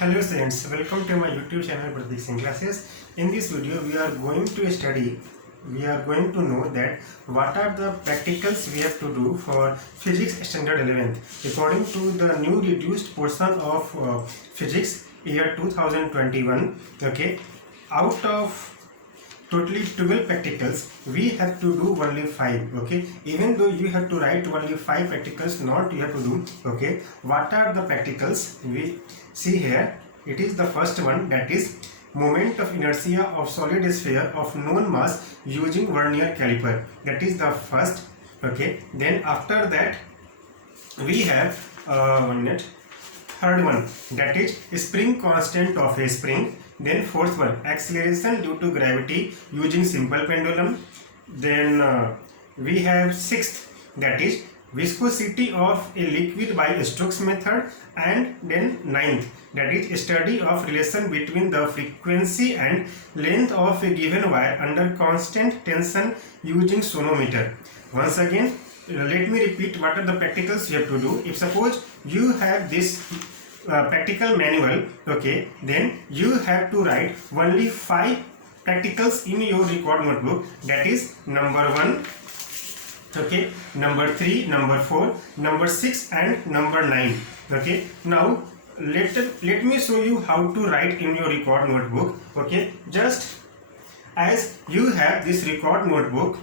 Hello students, welcome to my YouTube channel Pratik Singh Classes. In this video we are going to know that what are the practicals we have to do for Physics Standard 11th according to the new reduced portion of Physics year 2021. Okay, out of totally 12 practicals we have to do only 5. Okay, even though you have to write only 5 practicals, not you have to do. Okay, what are the practicals? We see here, it is the first one, that is moment of inertia of solid sphere of known mass using vernier caliper. That is the first. Okay, then after that we have third one, that is spring constant of a spring. Then fourth one, acceleration due to gravity using simple pendulum. Then we have sixth, that is viscosity of a liquid by Stokes method. And then ninth, that is study of relation between the frequency and length of a given wire under constant tension using sonometer. Once again, let me repeat what are the practicals you have to do. If suppose you have this practical manual, okay, then you have to write only 5 practicals in your record notebook. That is number 1, okay, number 3, number 4, number 6 and number 9. Okay, now let me show you how to write in your record notebook. Okay, just as you have this record notebook,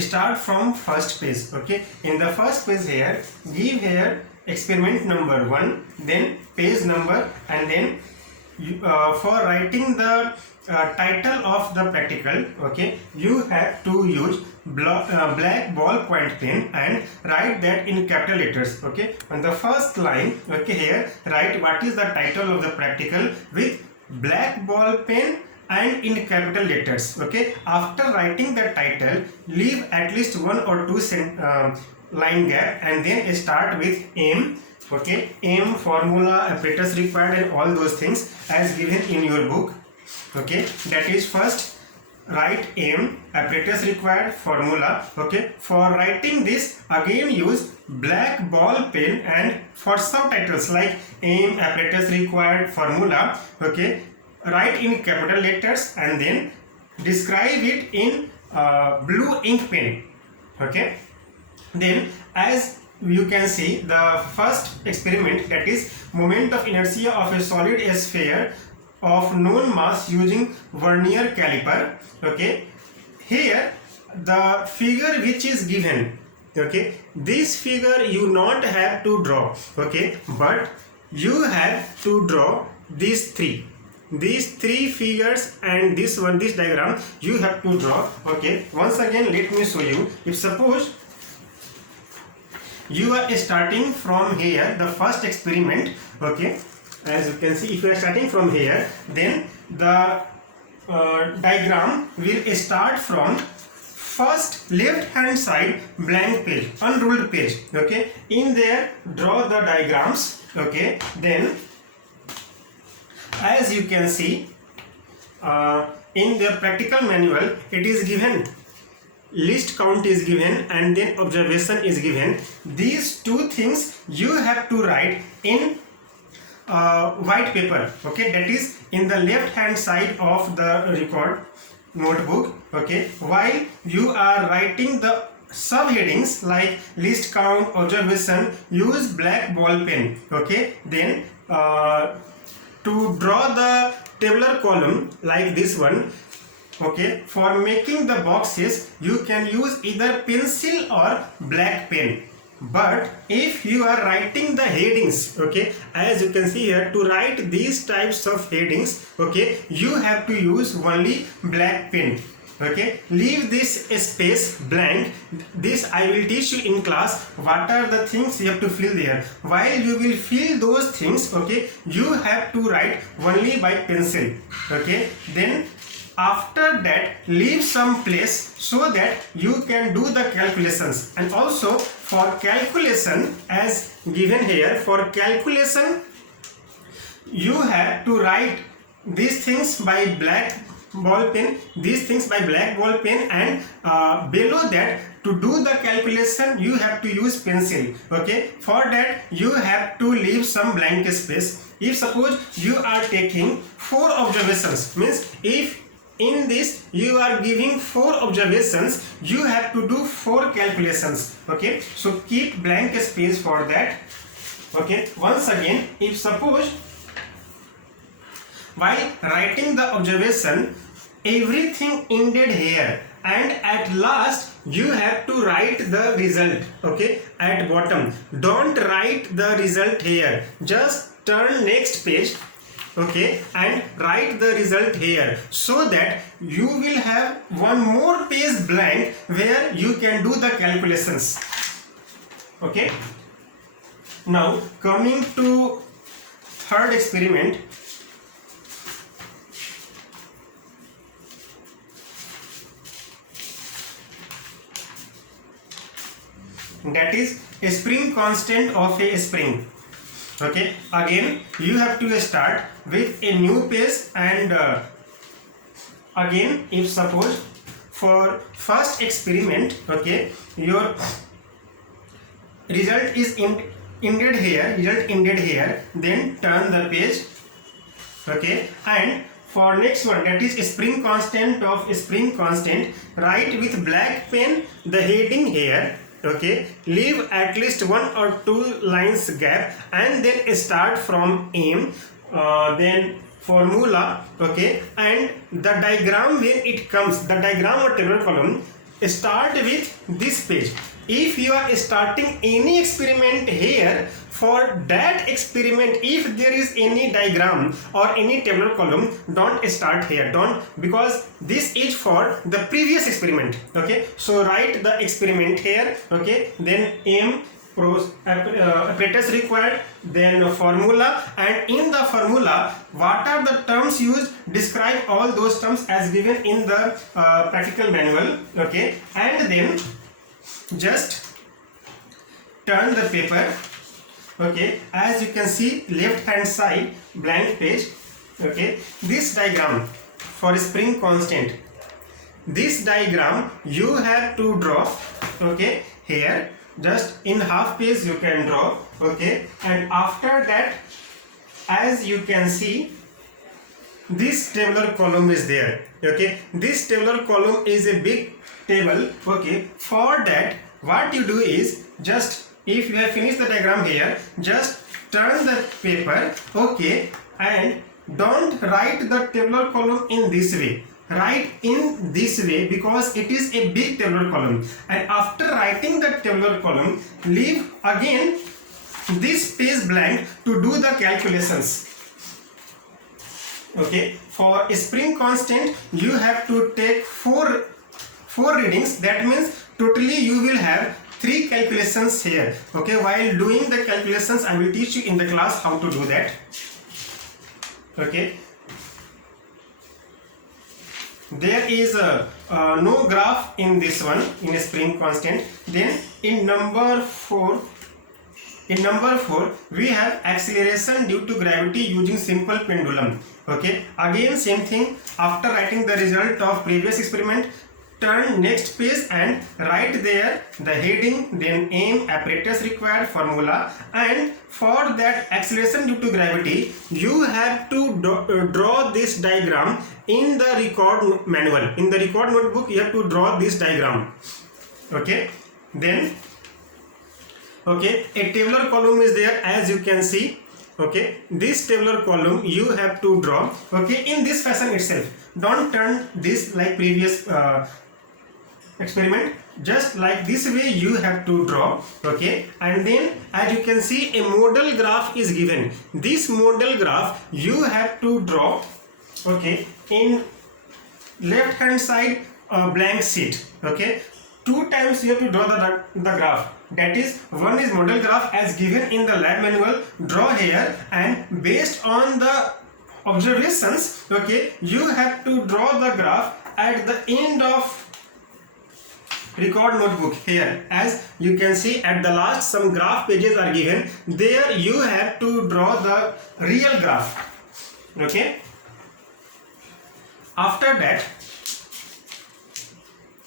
start from first page. Okay, in the first page here, give here experiment number 1, then page number, and then for writing the title of the practical, okay, you have to use black ball point pen and write that in capital letters. Okay, on the first line, okay, here write what is the title of the practical with black ball pen and in capital letters. Okay, after writing the title, leave at least 1 or 2 line gap and then start with M. Okay, M, formula, apparatus required and all those things as given in your book. Okay, that is first write M, apparatus required, formula. Okay, for writing this again use black ball pen, and for some titles like M, apparatus required, formula, okay, write in capital letters and then describe it in blue ink pen. Okay, then as you can see, the first experiment, that is moment of inertia of a solid sphere of known mass using vernier caliper. Okay, here the figure which is given, okay, this figure you not have to draw, okay, but you have to draw these three figures and this one, this diagram you have to draw. Okay, once again let me show you. If suppose you are starting from here, the first experiment, okay, as you can see, if you are starting from here, then the diagram will start from first left hand side blank page, unruled page. Okay, in there draw the diagrams. Okay, then as you can see in the practical manual, it is given list count is given and then observation is given. These two things you have to write in white paper. Okay, that is in the left hand side of the record notebook. Okay, while you are writing the subheadings like list count, observation, use black ball pen. Okay, then to draw the tabular column like this one, okay, for making the boxes you can use either pencil or black pen. But if you are writing the headings, okay, as you can see here, to write these types of headings, okay, you have to use only black pen. Okay, leave this space blank. This I will teach you in class what are the things you have to fill there. While you will fill those things, okay, you have to write only by pencil. Okay, then after that leave some place so that you can do the calculations. And also for calculation, as given here, for calculation you have to write these things by black ball pen, these things by black ball pen, and below that to do the calculation you have to use pencil. Okay, for that you have to leave some blank space. If suppose you are taking 4 observations, means if in this you are giving 4 observations, you have to do 4 calculations. Okay, so keep blank space for that. Okay, once again, if suppose while writing the observation everything ended here and at last you have to write the result, okay, at bottom. Don't write the result here, just turn next page, okay, and write the result here, so that you will have one more page blank where you can do the calculations. Okay, now coming to third experiment. That is a spring constant of a spring. Okay, again you have to start with a new page, and again if suppose for first experiment, okay, your result is ended here, then turn the page. Okay, and for next one, that is a spring constant of a spring constant, write with black pen the heading here. Okay, leave at least 1 or 2 lines gap, and then start from M, then formula. Okay, and the diagram when it comes, the diagram or tabular column, start with this page. If you are starting any experiment here, for that experiment if there is any diagram or any tabular column, don't start here, don't, because this is for the previous experiment. Okay, so write the experiment here. Okay, then M, apparatus required, then formula, and in the formula what are the terms used, describe all those terms as given in the practical manual. Okay, and then just turn the paper. Okay, as you can see left hand side blank page. Okay, this diagram for spring constant, this diagram you have to draw. Okay, here just in half page you can draw. Okay, and after that, as you can see, this tabular column is there. Okay, this tabular column is a big table. Okay, for that what you do is, just if you have finished the diagram here, just turn the paper. Okay, and don't write the tabular column in this way, write in this way, because it is a big tabular column, and after writing the tabular column, leave again this page blank to do the calculations. Okay, for a spring constant you have to take four readings, that means totally you will have 3 calculations here. Okay, while doing the calculations I will teach you in the class how to do that. Okay, there is no graph in this one, in a spring constant. Then in number 4 we have acceleration due to gravity using simple pendulum. Okay, again same thing, after writing the result of previous experiment, turn next page and write there the heading, then aim, apparatus required, formula, and for that acceleration due to gravity you have to draw this diagram in the record manual. In the record notebook you have to draw this diagram. Okay, then okay, a tabular column is there, as you can see. Okay, this tabular column you have to draw. Okay, in this fashion itself, don't turn this like previous experiment, just like this way you have to draw. Okay, and then as you can see a model graph is given. This model graph you have to draw. Okay, in left hand side blank sheet. Okay, 2 times you have to draw the graph, that is, one is model graph as given in the lab manual, draw here, and based on the observations, okay, you have to draw the graph at the end of record notebook. Here, as you can see at the last some graph pages are given, there you have to draw the real graph. Okay, After that,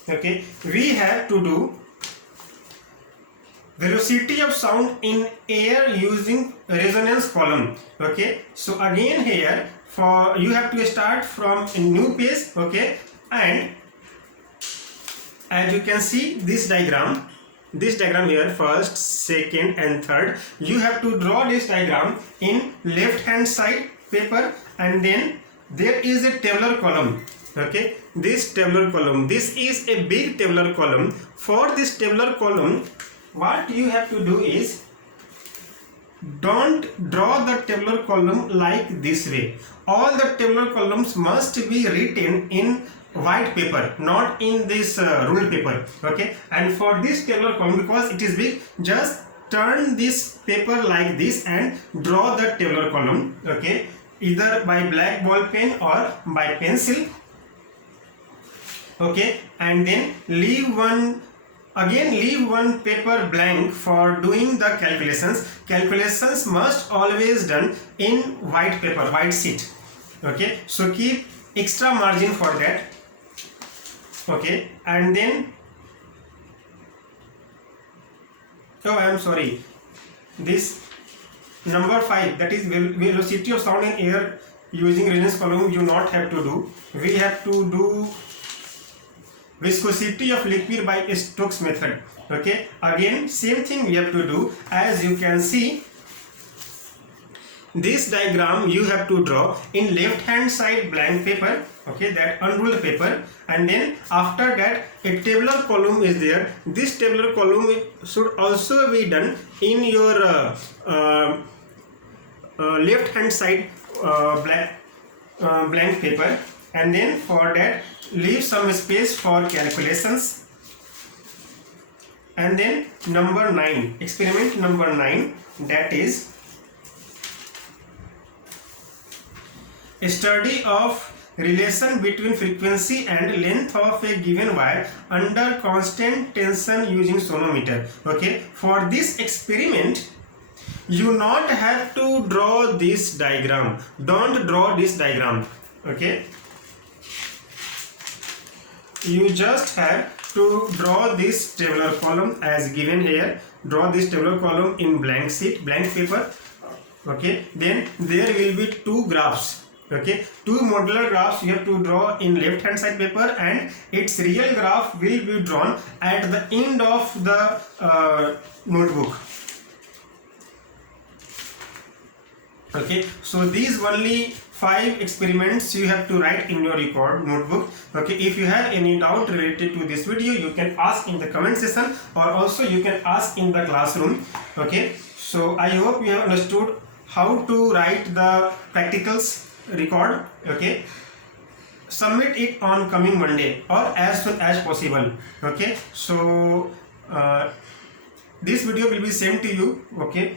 okay, we have to do velocity of sound in air using resonance column. Okay, so again here for you have to start from a new page. Okay, and as you can see this diagram here, first, second and third, you have to draw this diagram in left hand side paper, and then there is a tabular column. Okay, this tabular column, this is a big tabular column. For this tabular column, what you have to do is, don't draw the tabular column like this way. All the tabular columns must be written in white paper, not in this ruled paper. Okay, and for this tabular column, because it is big, just turn this paper like this and draw the tabular column. Okay, either by black ball pen or by pencil. Okay, and then leave one paper blank for doing the calculations. Calculations must always done in white paper, white sheet. Okay, so keep extra margin for that. Okay, and then, oh, I am sorry, this number 5, that is velocity of sound in air using resonance column, you not have to do. We have to do viscosity of liquid by Stokes method. Okay, again same thing we have to do. As you can see, this diagram you have to draw in left hand side blank paper. Okay, that unruled paper, and then after that a tabular column is there. This tabular column should also be done in your left hand side blank paper, and then for that leave some space for calculations. And then number 9, experiment number 9, that is a study of relation between frequency and length of a given wire under constant tension using sonometer. Okay, for this experiment you not have to draw this diagram. Don't draw this diagram. Okay, you just have to draw this tabular column as given here. Draw this tabular column in blank sheet, blank paper. Okay, then there will be 2 graphs. Okay, 2 modular graphs you have to draw in left hand side paper, and its real graph will be drawn at the end of the notebook. Okay, so these only 5 experiments you have to write in your record notebook. Okay, if you have any doubt related to this video, you can ask in the comment section, or also you can ask in the classroom. Okay, so I hope you have understood how to write the practicals record. Okay, submit it on coming Monday or as soon as possible. Okay, so this video will be sent to you, okay,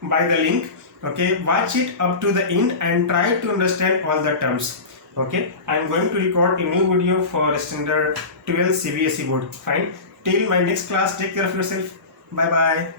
by the link. Okay, watch it up to the end and try to understand all the terms. Okay, I am going to record a new video for standard 12 CBSE board. Fine, till my next class, take care of yourself. Bye bye.